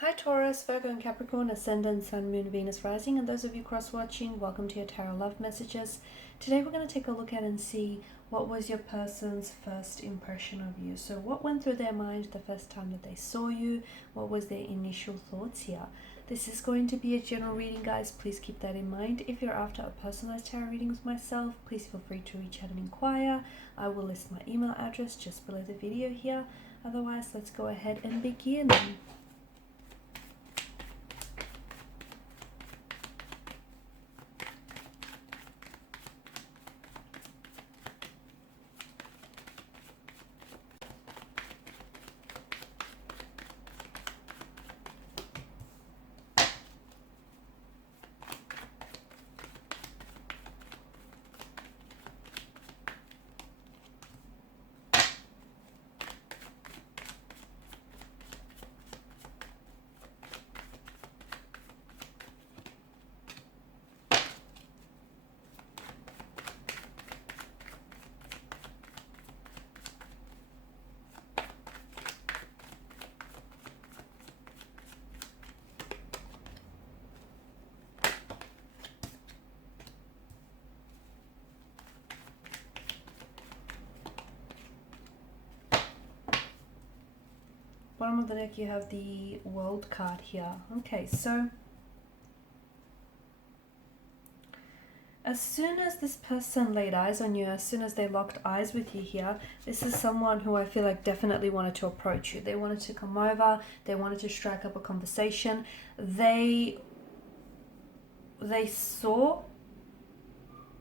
Hi Taurus, Virgo and Capricorn, Ascendant, Sun, Moon, Venus, Rising, and those of you cross-watching, welcome to your Tarot Love Messages. Today we're going to take a look at and see what was your person's first impression of you. So what went through their mind the first time that they saw you? What was their initial thoughts here? This is going to be a general reading, guys. Please keep that in mind. If you're after a personalized tarot reading with myself, please feel free to reach out and inquire. I will list my email address just below the video here. Otherwise, let's go ahead and begin. Bottom of the deck, you have the World card here. Okay, so as soon as this person laid eyes on you, as soon as they locked eyes with you here, this is someone who I feel like definitely wanted to approach you. They wanted to come over, they wanted to strike up a conversation. They saw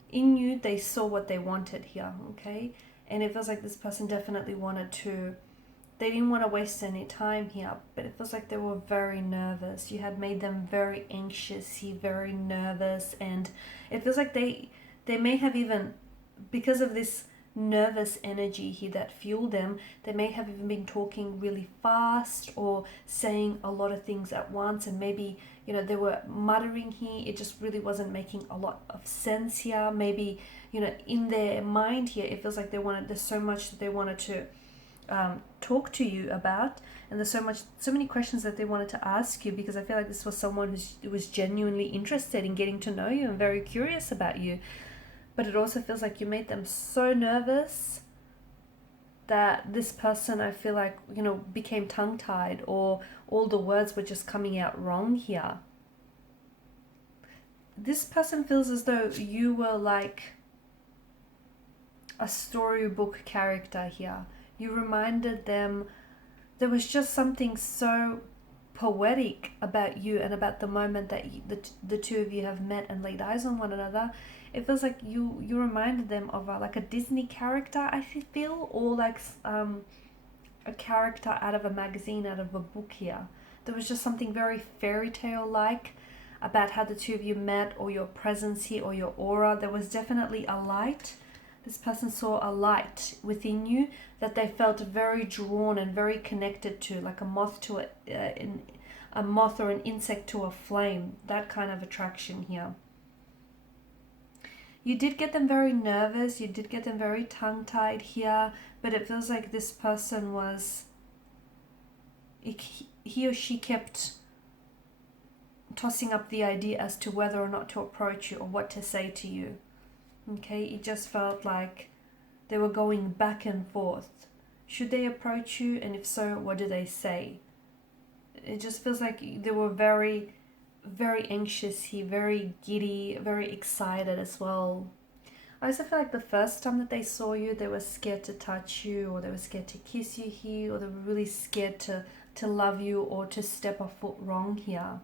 in you, they saw what they wanted here, okay? And it feels like this person definitely wanted to, they didn't want to waste any time here, but it feels like they were very nervous. You had made them very anxious, very nervous, and it feels like they may have even, because of this nervous energy here that fueled them, they may have even been talking really fast or saying a lot of things at once, and maybe, you know, they were muttering here. It just really wasn't making a lot of sense here. Maybe, you know, in their mind here, it feels like there's so much that they wanted to talk to you about, and there's so many questions that they wanted to ask you, because I feel like this was someone who was genuinely interested in getting to know you and very curious about you. But it also feels like you made them so nervous that this person, I feel like, you know, became tongue-tied, or all the words were just coming out wrong here. This person feels as though you were like a storybook character here. You reminded them, there was just something so poetic about you and about the moment that the two of you have met and laid eyes on one another. It feels like you reminded them of like a Disney character, I feel, or like a character out of a magazine, out of a book here. There was just something very fairy tale like about how the two of you met, or your presence here, or your aura. There was definitely a light. This person saw a light within you that they felt very drawn and very connected to, like a moth to a moth or an insect to a flame, that kind of attraction here. You did get them very nervous, you did get them very tongue-tied here, but it feels like this person was, he or she kept tossing up the idea as to whether or not to approach you or what to say to you. Okay, it just felt like they were going back and forth. Should they approach you? And if so, what do they say? It just feels like they were very, very anxious here, very giddy, very excited as well. I also feel like the first time that they saw you, they were scared to touch you, or they were scared to kiss you here, or they were really scared to love you, or to step a foot wrong here.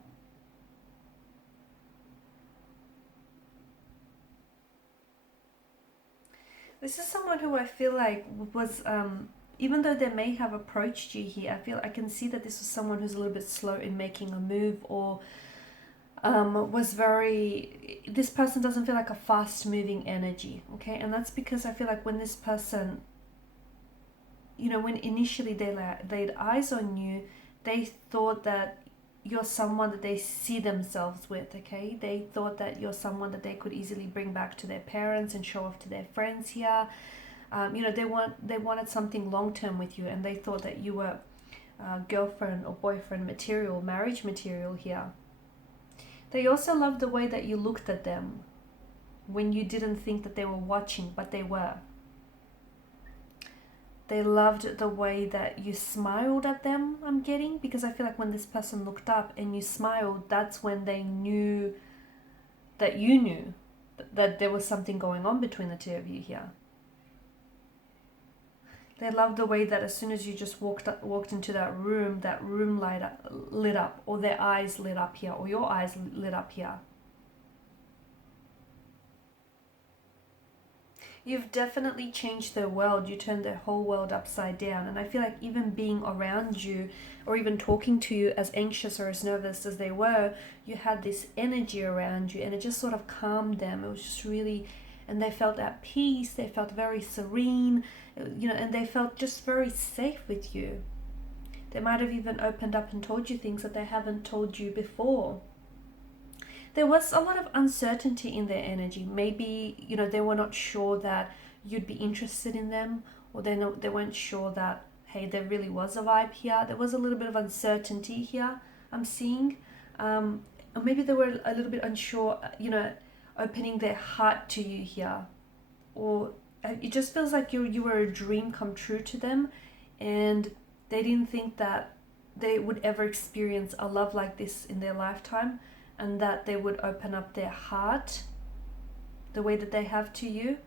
This is someone who I feel like was, even though they may have approached you here, I can see that this was someone who's a little bit slow in making a move, or this person doesn't feel like a fast moving energy, okay? And that's because I feel like when this person, you know, when initially they laid eyes on you, they thought that you're someone that they see themselves with, okay? They thought that you're someone that they could easily bring back to their parents and show off to their friends here. You know, they wanted something long-term with you, and they thought that you were girlfriend or boyfriend material, marriage material here. They also loved the way that you looked at them when you didn't think that they were watching, but they were. They loved the way that you smiled at them, I'm getting, because I feel like when this person looked up and you smiled, that's when they knew that you knew that there was something going on between the two of you here. They loved the way that as soon as you just walked into that room lit up, or their eyes lit up here, or your eyes lit up here. You've definitely changed their world. You turned their whole world upside down. And I feel like even being around you or even talking to you, as anxious or as nervous as they were, you had this energy around you and it just sort of calmed them. It was just really, and they felt at peace. They felt very serene, and they felt just very safe with you. They might have even opened up and told you things that they haven't told you before. There was a lot of uncertainty in their energy. Maybe, they were not sure that you'd be interested in them, or they weren't sure that, hey, there really was a vibe here. There was a little bit of uncertainty here, I'm seeing. Or maybe they were a little bit unsure, opening their heart to you here. Or it just feels like you were a dream come true to them, and they didn't think that they would ever experience a love like this in their lifetime, and that they would open up their heart the way that they have to you.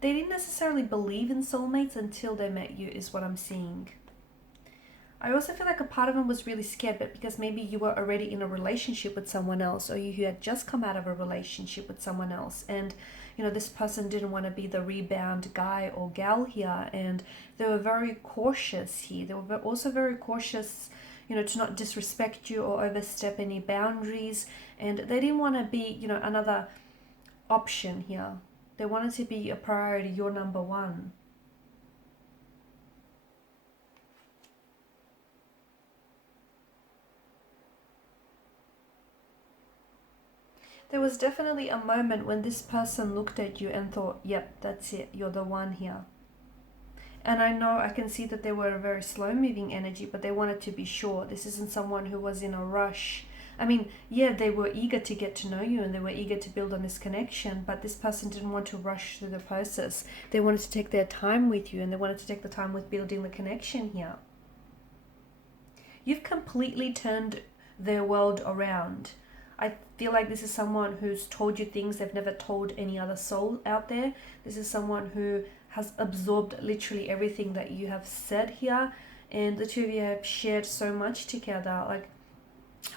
They didn't necessarily believe in soulmates until they met you, is what I'm seeing. I also feel like a part of them was really scared, but because maybe you were already in a relationship with someone else, or you had just come out of a relationship with someone else, and this person didn't want to be the rebound guy or gal here, and they were very cautious here. They were also very cautious to not disrespect you or overstep any boundaries. And they didn't want to be, another option here. They wanted to be a priority, your number one. There was definitely a moment when this person looked at you and thought, yep, that's it, you're the one here. And I can see that they were a very slow moving energy, but they wanted to be sure. This isn't someone who was in a rush. I mean, yeah, they were eager to get to know you and they were eager to build on this connection, but this person didn't want to rush through the process. They wanted to take their time with you, and they wanted to take the time with building the connection here. You've completely turned their world around. I feel like this is someone who's told you things they've never told any other soul out there. This is someone who has absorbed literally everything that you have said here, and the two of you have shared so much together, like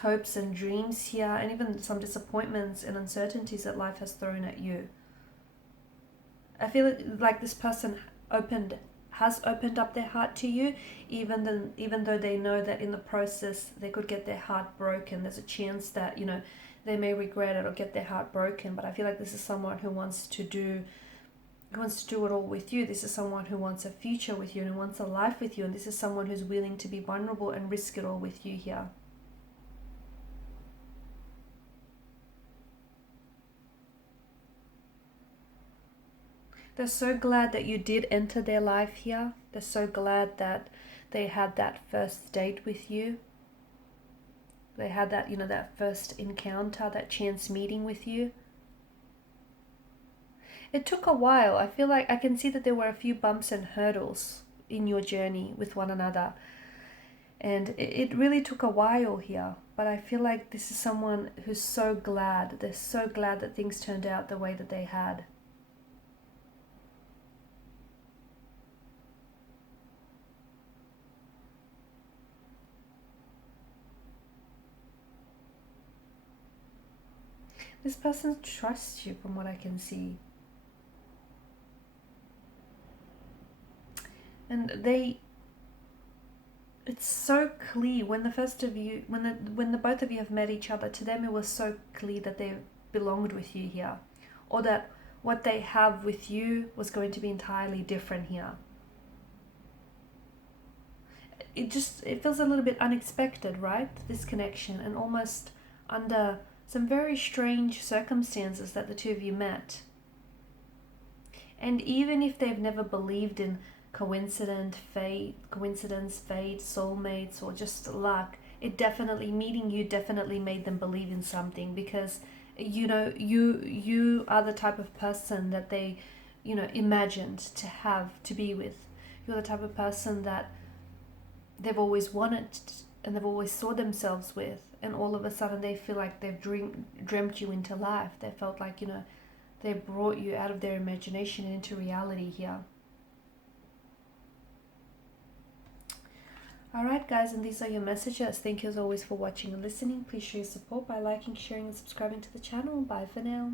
hopes and dreams here, and even some disappointments and uncertainties that life has thrown at you. I feel like this person has opened up their heart to you, even though they know that in the process they could get their heart broken. There's a chance that they may regret it or get their heart broken. But I feel like this is someone who wants to do it all with you. This is someone who wants a future with you and who wants a life with you, and this is someone who's willing to be vulnerable and risk it all with you here. They're so glad that you did enter their life here. They're so glad that they had that first date with you. They had that, that first encounter, that chance meeting with you. It took a while. I feel like I can see that there were a few bumps and hurdles in your journey with one another. And it really took a while here. But I feel like this is someone who's so glad. They're so glad that things turned out the way that they had. This person trusts you from what I can see. And it's so clear when the both of you have met each other, to them it was so clear that they belonged with you here, or that what they have with you was going to be entirely different here. It feels a little bit unexpected, right? This connection, and almost under some very strange circumstances that the two of you met. And even if they've never believed in coincidence, fate, soulmates, or just luck. It definitely, meeting you definitely made them believe in something, because you know, you are the type of person that they, you know, imagined to have, to be with. You're the type of person that they've always wanted and they've always saw themselves with, and all of a sudden they feel like they've dreamt you into life. They felt like, you know, they brought you out of their imagination into reality here. Alright guys, and these are your messages. Thank you as always for watching and listening. Please show your support by liking, sharing and subscribing to the channel. Bye for now.